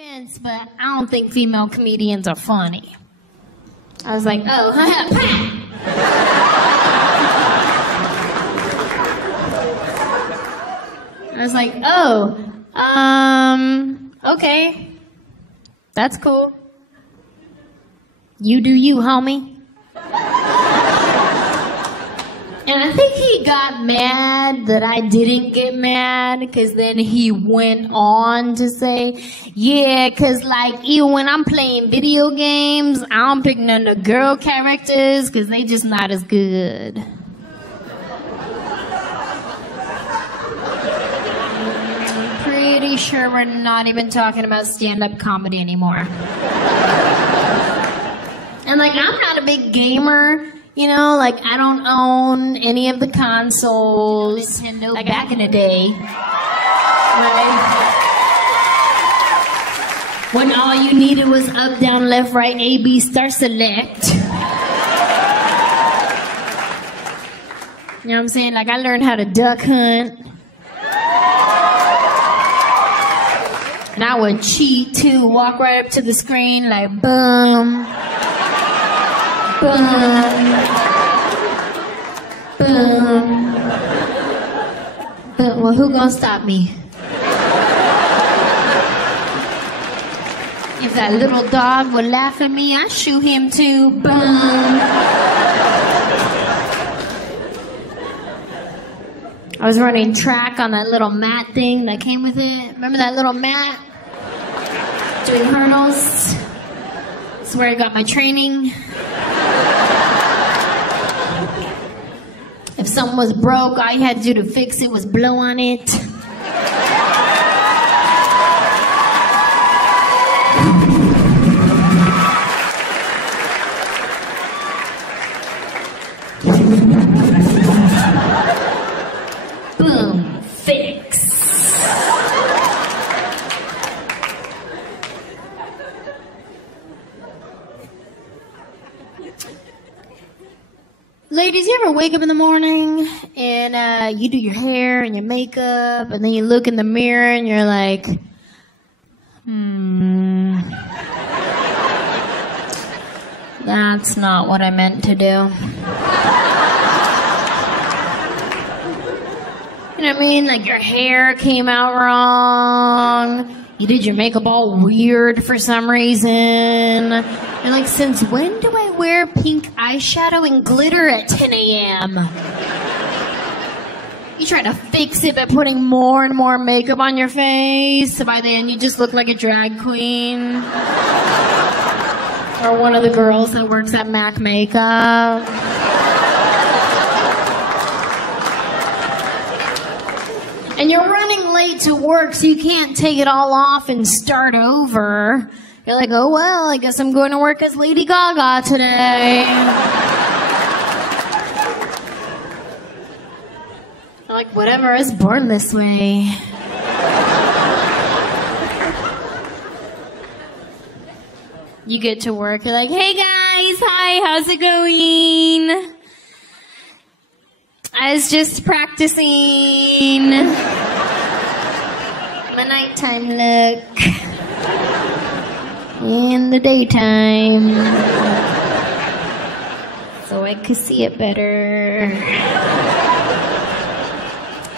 offense, but I don't think female comedians are funny. I was like, oh, I was like, oh, okay. That's cool. You do you, homie. And I think he got mad that I didn't get mad, because then he went on to say, yeah, because like even when I'm playing video games, I don't pick none of the girl characters because they just not as good. I'm pretty sure we're not even talking about stand-up comedy anymore. And like, I'm not a big gamer. You know, like, I don't own any of the consoles. Nintendo like back in the day. Right? When all you needed was up, down, left, right, A, B, start, select. You know what I'm saying? Like, I learned how to duck hunt. And I would cheat, too. Walk right up to the screen, like, boom. Boom. Boom. Well, who gonna stop me? If that little dog would laugh at me, I shoot him too. Boom. I was running track on that little mat thing that came with it. Remember that little mat? Doing hurdles. That's where I got my training. If something was broke, all you had to do to fix it was blow on it. Boom, fix. Ladies, you ever wake up in the morning and you do your hair and your makeup and then you look in the mirror and you're like, that's not what I meant to do. You know what I mean? Like your hair came out wrong. You did your makeup all weird for some reason. And like, since when do I wear pink eyeshadow and glitter at 10 a.m.? You try to fix it by putting more and more makeup on your face. So by the end, you just look like a drag queen. Or one of the girls that works at MAC Makeup. And you're running late to work, so you can't take it all off and start over. You're like, oh, well, I guess I'm going to work as Lady Gaga today. You're like, whatever, I was born this way. You get to work, you're like, hey guys, hi, how's it going? I was just practicing my nighttime look in the daytime so I could see it better.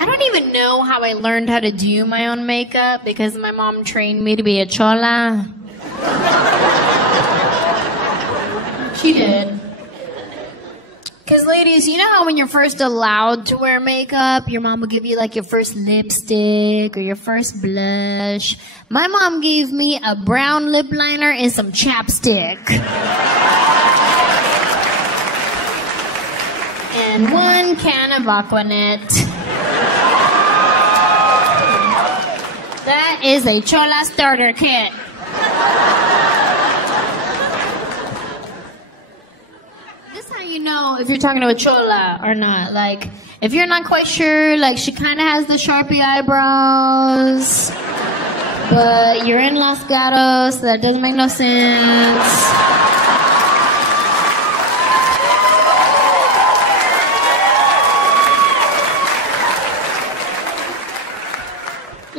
I don't even know how I learned how to do my own makeup because my mom trained me to be a chola. She did. Because ladies, you know how when you're first allowed to wear makeup, your mom will give you like your first lipstick or your first blush? My mom gave me a brown lip liner and some chapstick. And one can of Aquanet. That is a Chola starter kit. You know if you're talking to a chola or not. Like, if you're not quite sure, like, she kind of has the Sharpie eyebrows, but you're in Los Gatos, so that doesn't make no sense.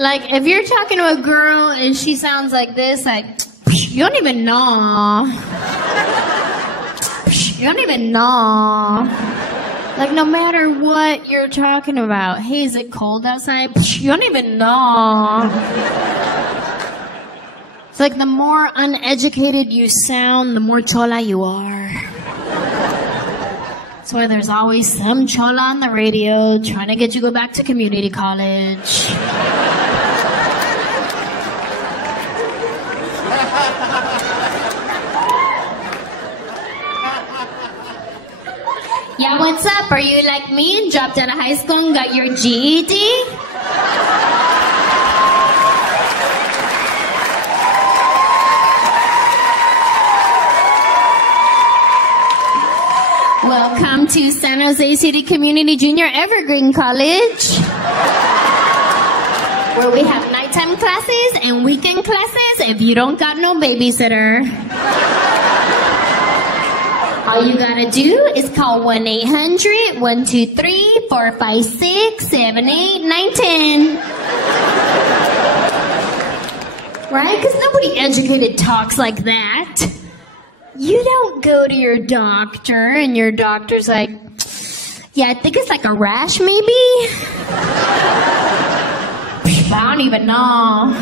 Like, if you're talking to a girl and she sounds like this, like, you don't even know. You don't even know. Like, no matter what you're talking about. Hey, is it cold outside? You don't even know. It's like the more uneducated you sound, the more chola you are. That's why there's always some chola on the radio trying to get you to go back to community college. Yeah, what's up? Are you like me and dropped out of high school and got your GED? Welcome to San Jose City Community Junior Evergreen College, where we have nighttime classes and weekend classes if you don't got no babysitter. All you gotta do is call 1-800-123-456-78-910. Right? Because nobody educated talks like that. You don't go to your doctor and your doctor's like, yeah, I think it's like a rash maybe. I don't even know.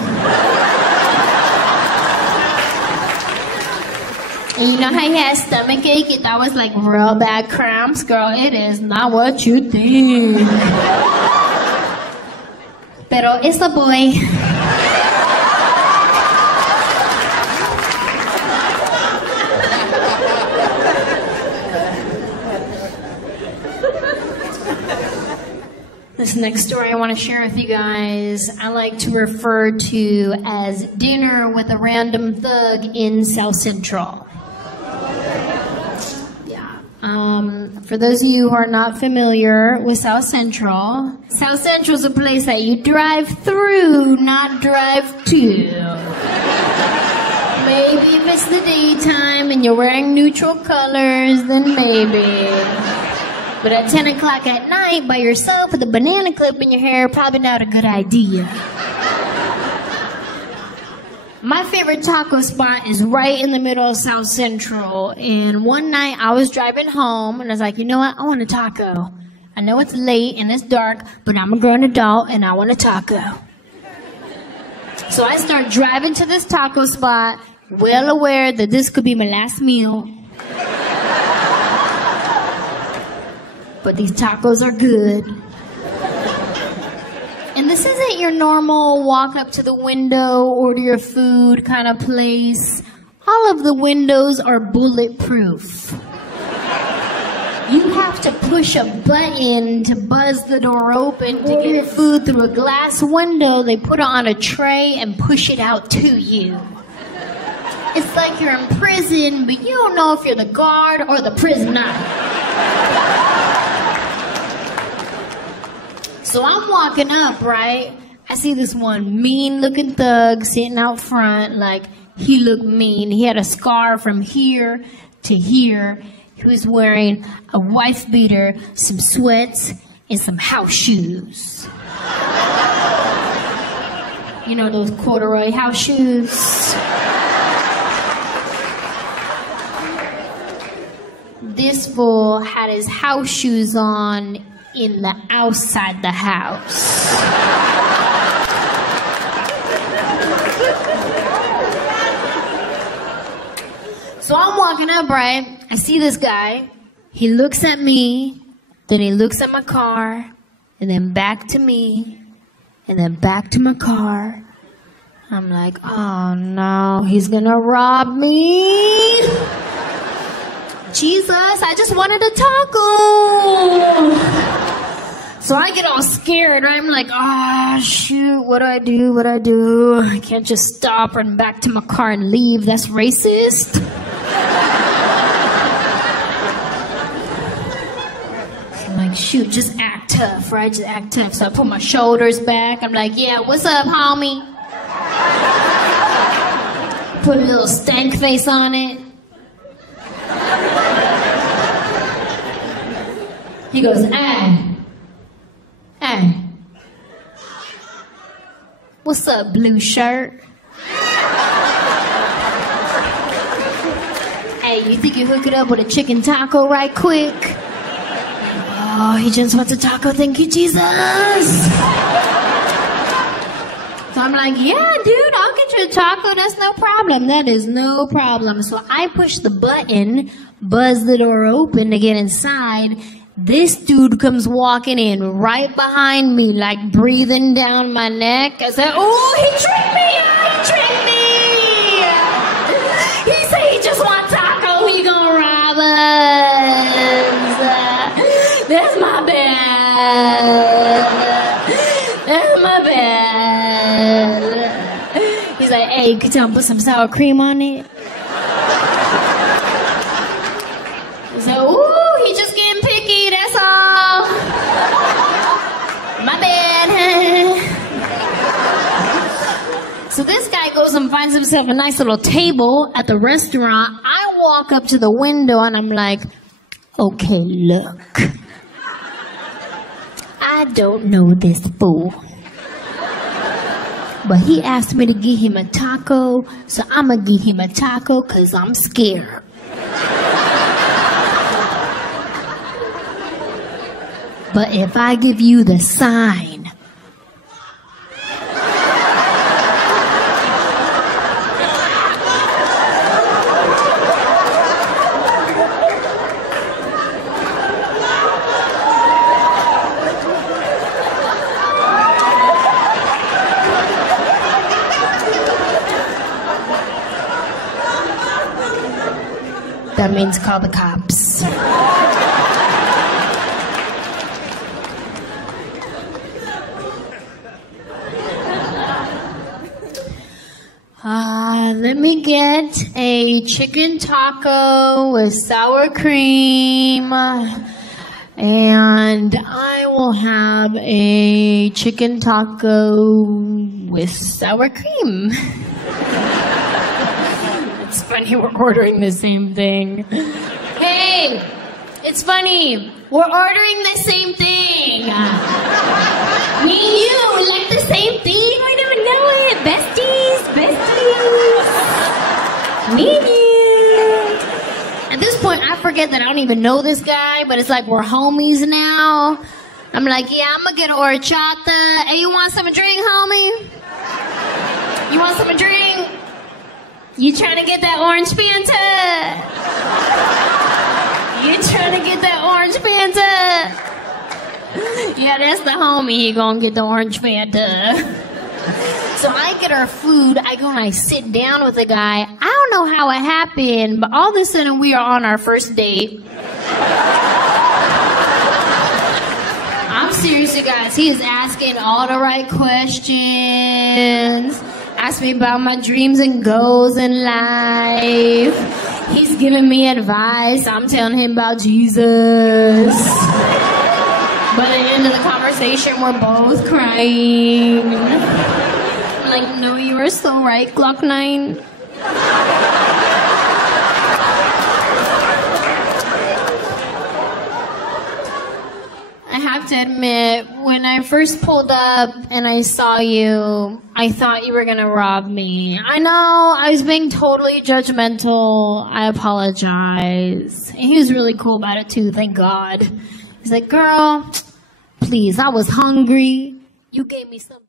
And you know how he has stomach ache? If that was like real bad cramps, girl, it is not what you think. Pero it's a boy. This next story I want to share with you guys, I like to refer to as dinner with a random thug in South Central. For those of you who are not familiar with South Central is a place that you drive through, not drive to. Maybe if it's the daytime and you're wearing neutral colors, then maybe. But at 10 o'clock at night by yourself with a banana clip in your hair, probably not a good idea. My favorite taco spot is right in the middle of South Central. And one night I was driving home and I was like, you know what? I want a taco. I know it's late and it's dark, but I'm a grown adult and I want a taco. So I start driving to this taco spot, well aware that this could be my last meal. But these tacos are good. And this isn't your normal walk up to the window, order your food kind of place. All of the windows are bulletproof. You have to push a button to buzz the door open to get food through a glass window. They put it on a tray and push it out to you. It's like you're in prison, but you don't know if you're the guard or the prisoner. So I'm walking up, right? I see this one mean-looking thug sitting out front, like he looked mean. He had a scar from here to here. He was wearing a wife beater, some sweats, and some house shoes. You know those corduroy house shoes? This fool had his house shoes on in the outside the house. So I'm walking up, right? I see this guy. He looks at me, then he looks at my car, and then back to me, and then back to my car. I'm like, oh no, he's gonna rob me. Jesus, I just wanted a taco. So I get all scared, right? I'm like, ah, shoot, what do I do? What do I do? I can't just stop, run back to my car and leave. That's racist. So I'm like, shoot, just act tough, right? Just act tough. So I put my shoulders back. I'm like, yeah, what's up, homie? Put a little stank face on it. He goes, hey. What's up, blue shirt? Hey, you think you hook it up with a chicken taco right quick? Oh, he just wants a taco. Thank you, Jesus. So I'm like, yeah, dude, I'll get you a taco. That's no problem. That is no problem. So I push the button, buzz the door open to get inside. This dude comes walking in right behind me, like breathing down my neck. I said, oh, he tricked me. He tricked me. He said he just wants taco. He gonna rob us. That's my bad. That's my bad. He's like, hey, could you put some sour cream on it? I said, ooh, he just getting picky, that's all. My bad. So this guy goes and finds himself a nice little table at the restaurant. I walk up to the window and I'm like, okay, look. I don't know this fool. But he asked me to give him a taco, so I'm gonna give him a taco because I'm scared. But if I give you the sign, that means call the cops. Let me get a chicken taco with sour cream, and I will have a chicken taco with sour cream. It's funny, we're ordering the same thing. Hey, it's funny, we're ordering the same thing. Me and you like the same thing, we don't know it. Besties, besties. Me and you. At this point, I forget that I don't even know this guy, but it's like we're homies now. I'm like, yeah, I'm gonna get an horchata. Hey, you want some drink, homie? You want some drink? You trying to get that orange Fanta? You trying to get that orange Fanta? Yeah, that's the homie. He gonna get the orange Fanta. So I get our food. I go and I sit down with the guy. I don't know how it happened, but all of a sudden we are on our first date. I'm serious, you guys. He is asking all the right questions. Asked me about my dreams and goals in life. He's giving me advice. I'm telling him about Jesus. By the end of the conversation, we're both crying. I'm like, no, you are so right, Glock 9. I have to admit, when I first pulled up and I saw you, I thought you were gonna rob me. I know, I was being totally judgmental. I apologize. And he was really cool about it too, thank God. He's like, girl, please, I was hungry. You gave me something.